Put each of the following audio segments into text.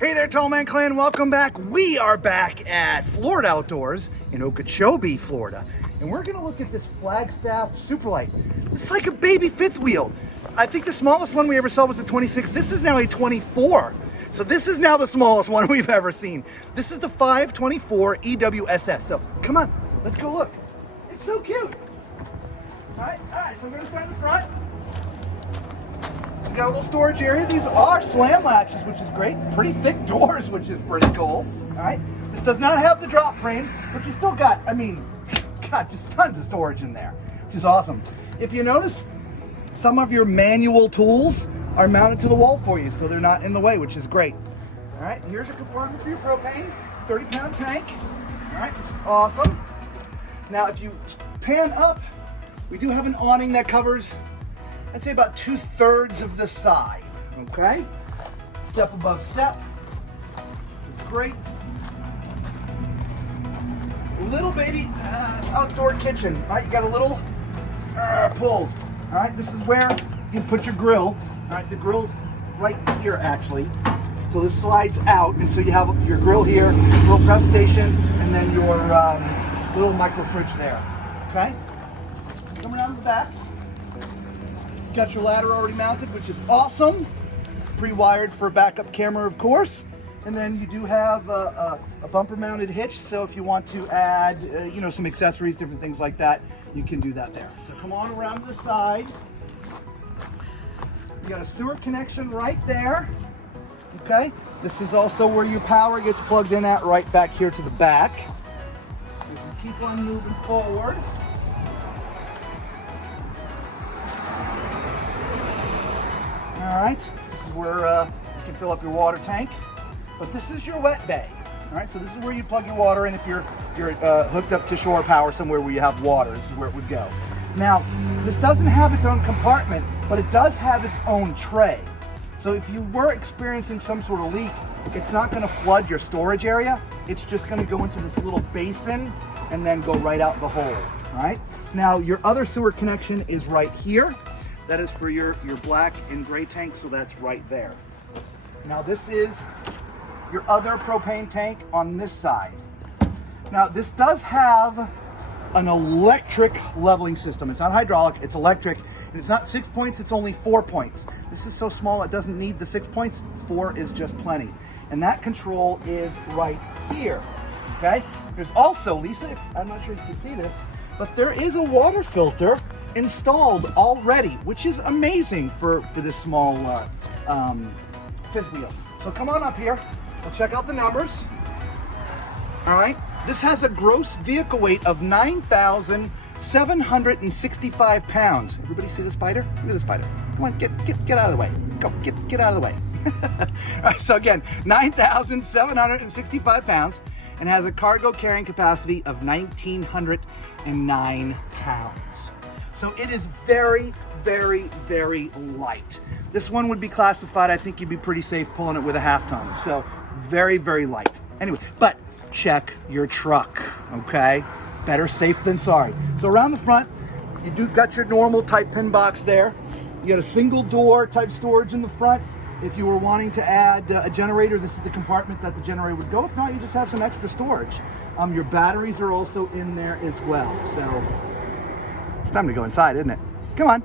Hey there, Tall Man Clan, welcome back. We are back at Florida Outdoors in Okeechobee, Florida. And we're gonna look at this Flagstaff Superlite. It's like a baby fifth wheel. I think the smallest one we ever saw was a 26. This is now a 24. So this is now the smallest one we've ever seen. This is the 524 EWSS. So come on, let's go look. It's so cute. All right, so I'm gonna start in the front. We've got a little storage area. These are slam latches, which is great. Pretty thick doors, which is pretty cool. All right. This does not have the drop frame, but you still got, just tons of storage in there, which is awesome. If you notice, some of your manual tools are mounted to the wall for you, so they're not in the way, which is great. All right. Here's your compartment for your propane. It's a 30-pound tank. All right, which is awesome. Now, if you pan up, we do have an awning that covers, I'd say, about 2/3 of the side, okay? Step above step. It's great. Little baby outdoor kitchen, all right? You got a little pull, all right? This is where you put your grill, all right? The grill's right here, actually. So this slides out, and so you have your grill here, grill prep station, and then your little micro fridge there, okay? Come around the back. Got your ladder already mounted, which is awesome. Pre-wired for a backup camera, of course. And then you do have a bumper mounted hitch. So if you want to add, some accessories, different things like that, you can do that there. So come on around to the side. You got a sewer connection right there. Okay. This is also where your power gets plugged in at, right back here to the back. You can keep on moving forward. All right, this is where you can fill up your water tank, but this is your wet bay. All right, so this is where you plug your water in if you're hooked up to shore power somewhere where you have water. This is where it would go. Now, this doesn't have its own compartment, but it does have its own tray. So if you were experiencing some sort of leak, it's not going to flood your storage area. It's just going to go into this little basin and then go right out the hole. All right. Now, your other sewer connection is right here. That is for your black and gray tank, so that's right there. Now this is your other propane tank on this side. Now this does have an electric leveling system. It's not hydraulic, it's electric, and it's not 6 points, it's only 4 points. This is so small it doesn't need the 6 points, 4 is just plenty. And that control is right here, okay? There's also, Lisa, I'm not sure if you can see this, but there is a water filter installed already, which is amazing for this small fifth wheel. So come on up here, we'll check out the numbers. All right, this has a gross vehicle weight of 9,765 pounds. Everybody see the spider? Look at the spider. Come on, get out of the way. Go, get out of the way. All right, so again, 9,765 pounds, and has a cargo carrying capacity of 1,909 pounds. So it is very, very, very light. This one would be classified, I think you'd be pretty safe pulling it with a half ton. So very, very light. Anyway, but check your truck, okay? Better safe than sorry. So around the front, you do got your normal type pin box there. You got a single door type storage in the front. If you were wanting to add a generator, this is the compartment that the generator would go. If not, you just have some extra storage. Your batteries are also in there as well. So it's time to go inside, isn't it? Come on.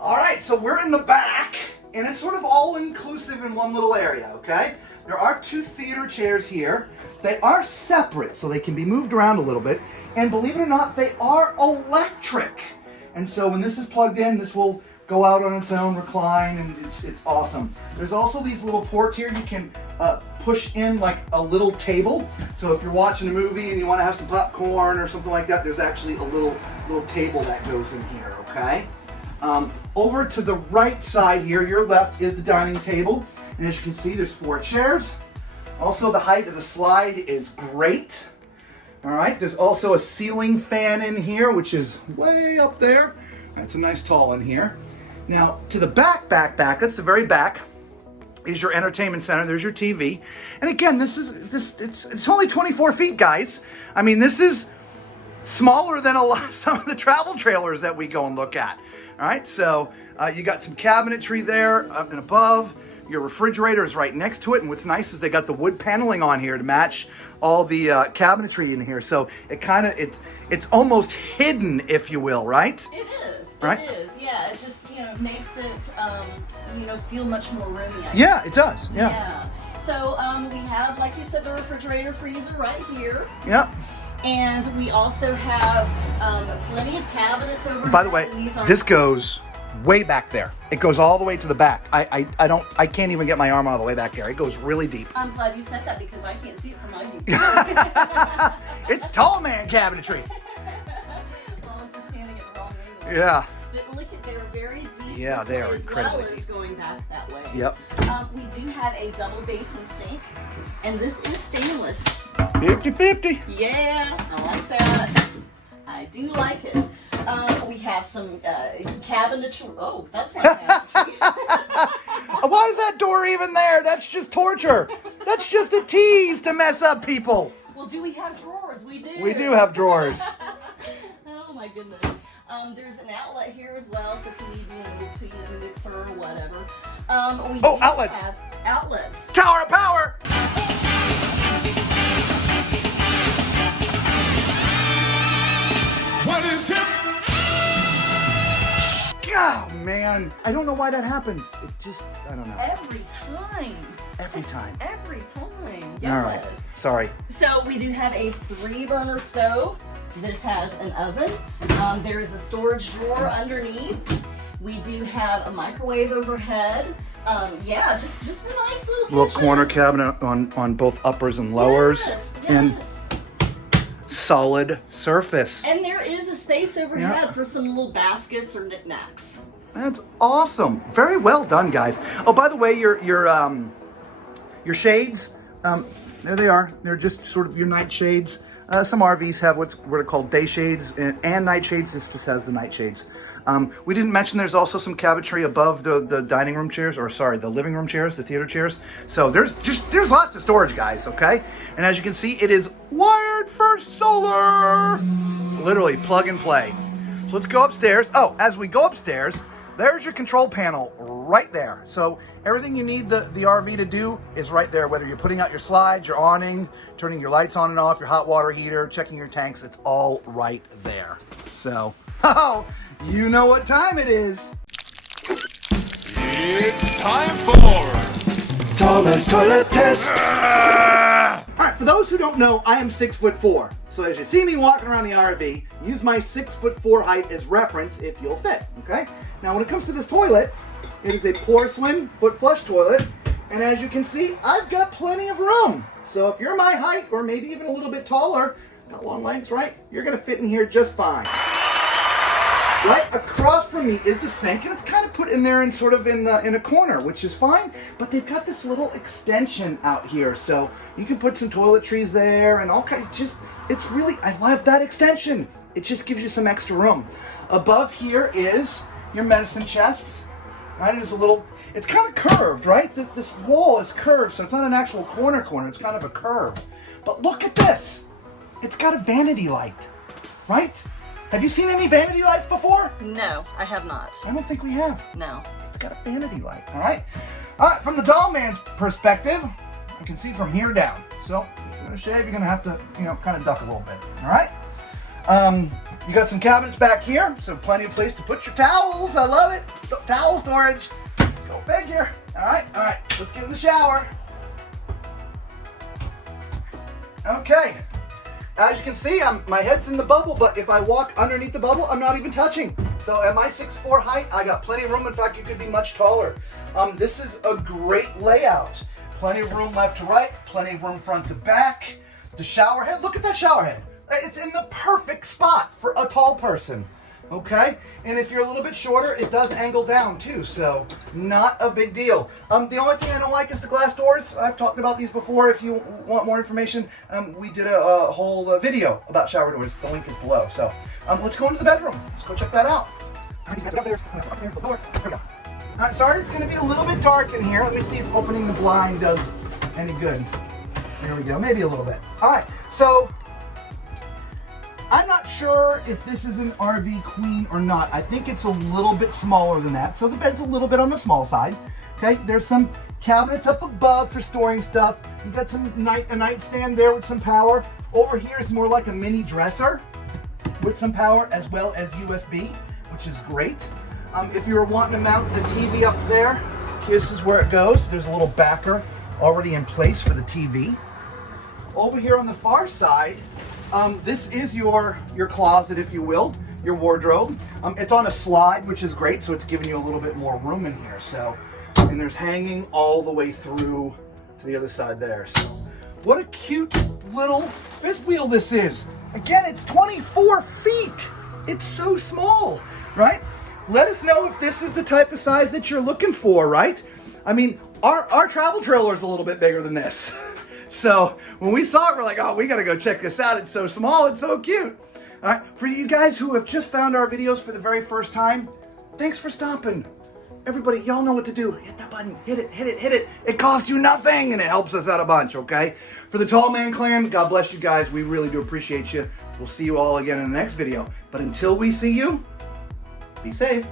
All right, so we're in the back, and it's sort of all-inclusive in one little area, okay? There are 2 theater chairs here. They are separate, so they can be moved around a little bit. And believe it or not, they are electric. And so when this is plugged in, this will go out on its own, recline, and it's awesome. There's also these little ports here. You can push in like a little table. So if you're watching a movie and you want to have some popcorn or something like that, there's actually a little table that goes in here, okay? Over to the right side here, your left, is the dining table. And as you can see, there's 4 chairs. Also, the height of the slide is great. All right, there's also a ceiling fan in here, which is way up there. That's a nice tall one here. Now, to the back, that's the very back, is your entertainment center. There's your TV. And again, it's only 24 feet, guys. I mean, this is smaller than some of the travel trailers that we go and look at. All right, so You got some cabinetry there up and above. Your refrigerator is right next to it, and what's nice is they got the wood paneling on here to match all the cabinetry in here. So it kind of it's almost hidden, if you will, right? It is. Right? It is. Yeah. It just makes it feel much more roomy. Yeah, it does. Yeah. Yeah. So we have, like you said, the refrigerator freezer right here. Yep. And we also have plenty of cabinets over. By the way, this goes way back there. It goes all the way to the back. I can't even get my arm all the way back there. It goes really deep. I'm glad you said that because I can't see it from my view. It's tall man cabinetry. Well, I was just standing at the wrong angle. Yeah. But look at, they're very deep. Yeah, this they way are incredibly as well as deep. going back that way. Yep. We do have a double basin sink, and this is stainless. 50-50. Yeah, I like that. I do like it. We have some cabinetry. Oh, that's not cabinetry. Why is that door even there? That's just torture. That's just a tease to mess up people. Well, do we have drawers? We do. We do have drawers. Oh my goodness. There's an outlet here as well, so if you need to use a mixer or whatever. We do outlets. Have outlets. Tower of power. What is it? Oh man, I don't know why that happens. It just, I don't know. Every time. Every time. Every time. All Yes. right. Sorry. So we do have a 3-burner stove. This has an oven. There is a storage drawer underneath. We do have a microwave overhead. Yeah, just a nice little kitchen. Corner cabinet on both uppers and lowers. Yes, And yes. solid surface. And there is a space overhead Yeah. for some little baskets or knickknacks. That's awesome. Very well done, guys. Oh, by the way, your shades, there they are. They're just sort of your night shades. Some RVs have what are called day shades and night shades. This just has the night shades. We didn't mention there's also some cabinetry above the dining room chairs, or sorry, the living room chairs, the theater chairs. So there's lots of storage, guys, okay? And as you can see, it is wired for solar. Literally plug and play. So let's go upstairs. Oh, as we go upstairs, there's your control panel right there. So everything you need the RV to do is right there, whether you're putting out your slides, your awning, turning your lights on and off, your hot water heater, checking your tanks, it's all right there. So, oh, you know what time it is. It's time for Tall Man's Toilet Test. All right, for those who don't know, I am 6'4". So as you see me walking around the RV, use my 6'4" height as reference if you'll fit, okay? Now when it comes to this toilet, it is a porcelain foot flush toilet, and as you can see, I've got plenty of room. So if you're my height, or maybe even a little bit taller, got long legs, right? You're gonna fit in here just fine. Right across from me is the sink, and it's kind of put in there in sort of in a corner, which is fine. But they've got this little extension out here, so you can put some toiletries there and all kind. It's really, I love that extension. It just gives you some extra room. Above here is your medicine chest. Right, it's it's kind of curved, right? This wall is curved, so it's not an actual corner. It's kind of a curve. But look at this. It's got a vanity light, right? Have you seen any vanity lights before? No, I have not. I don't think we have. No. It's got a vanity light, all right? All right, from the tall man's perspective, I can see from here down. So, if you're gonna shave, you're gonna have to, kind of duck a little bit, all right? You got some cabinets back here, so plenty of place to put your towels. I love it. Towel storage. Go figure. All right, let's get in the shower. Okay. As you can see, my head's in the bubble, but if I walk underneath the bubble, I'm not even touching. So at my 6'4" height, I got plenty of room. In fact, you could be much taller. This is a great layout. Plenty of room left to right, plenty of room front to back. The shower head, look at that shower head. It's in the perfect spot for a tall person, okay? And if you're a little bit shorter, it does angle down too, so not a big deal. The only thing I don't like is the glass doors. I've talked about these before. If you want more information, we did a whole video about shower doors. The link is below. So let's go into the bedroom. Let's go check that out. All right, sorry, it's gonna be a little bit dark in here. Let me see if opening the blind does any good. There we go, maybe a little bit. All right, so I'm not sure if this is an RV Queen or not. I think it's a little bit smaller than that. So the bed's a little bit on the small side. Okay, there's some cabinets up above for storing stuff. You got a nightstand there with some power. Over here is more like a mini dresser with some power as well as USB, which is great. If you were wanting to mount the TV up there, this is where it goes. There's a little backer already in place for the TV. Over here on the far side, this is your closet, if you will, your wardrobe. It's on a slide, which is great, so it's giving you a little bit more room in here. So, and there's hanging all the way through to the other side there. So, what a cute little fifth wheel this is. Again, it's 24 feet. It's so small, right? Let us know if this is the type of size that you're looking for, right? I mean, our travel trailer is a little bit bigger than this. So when we saw it, we're like, oh, we gotta go check this out. It's so small, it's so cute. All right, for you guys who have just found our videos for the very first time, thanks for stopping. Everybody, y'all know what to do. Hit that button, hit it, hit it, hit it. It costs you nothing and it helps us out a bunch, okay? For the Tall Man Clan, God bless you guys. We really do appreciate you. We'll see you all again in the next video. But until we see you, be safe.